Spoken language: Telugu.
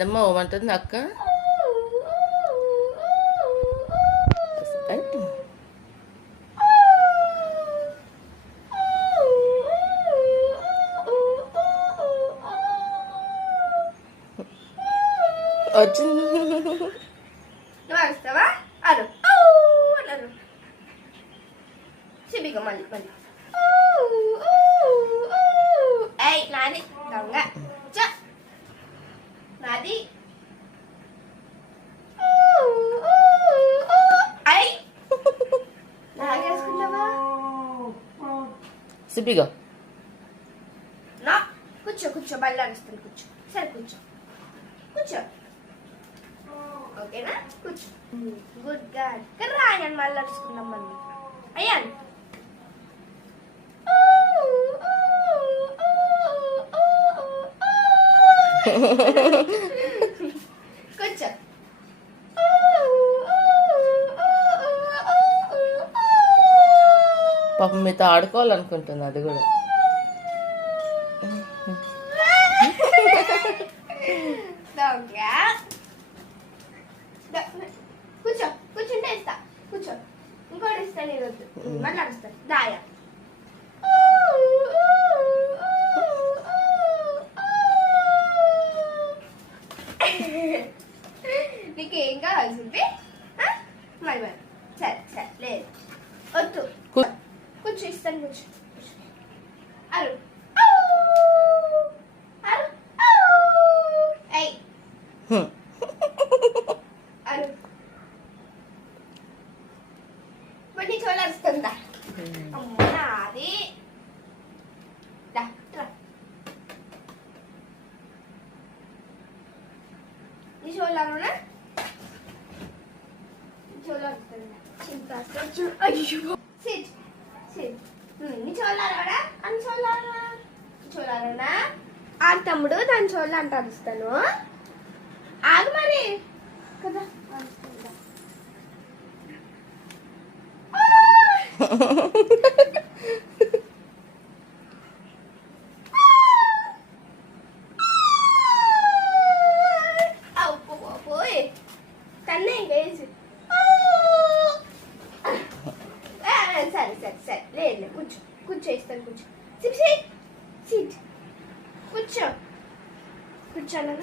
ఏందమ్మా ఓమంటుంది అక్క? వచ్చింది. నువ్వు అరుస్తావా? అరు అన్నారు సిబిగా మళ్ళీ మళ్ళీ ఏయ్ నాది దొంగ నాది అయ్ నాగేసుకున్నావా? సిబిగా నా కూర్చో కూర్చో బల్ల అరుస్తాను కూర్చో సరే కూర్చో కూర్చో ఓకేనా కూర్చో గుడ్ గాడ్ ఇక్కడ రాయని మళ్ళీ అరుచుకుందాం మళ్ళీ అయ్యాను కూర్చో పాపం మీతో ఆడుకోవాలనుకుంటుంది అది కూడా. దొంగ కూర్చో కూర్చుంటే ఇస్తా కూర్చో ఇంకోటి ఇస్తా నేను వద్దు మళ్ళీ అరుస్తా దాయ నీకేం కావాలి చూపి మరి మరి సరే సరే లేదు వద్దు కూర్చో ఇస్తాను కూర్చో అరు అరు అయ్ అరు మళ్ళీ చోళ అరుస్తుందా? అమ్మ నాది నీ చోళనా చోళ అరుస్తుందా? అయ్యో సిట్ సిట్ నీ చోళారా అని చోళారా ఆ తమ్ముడు దాని చోళ అంట అరుస్తాను ఆగు మరి కదా తన్నే ఇంకా వేసి సరే సరే సరే లేదు కూర్చో కూర్చో ఇస్తాను కూర్చో సిట్ సిట్ కూర్చో కూర్చోనా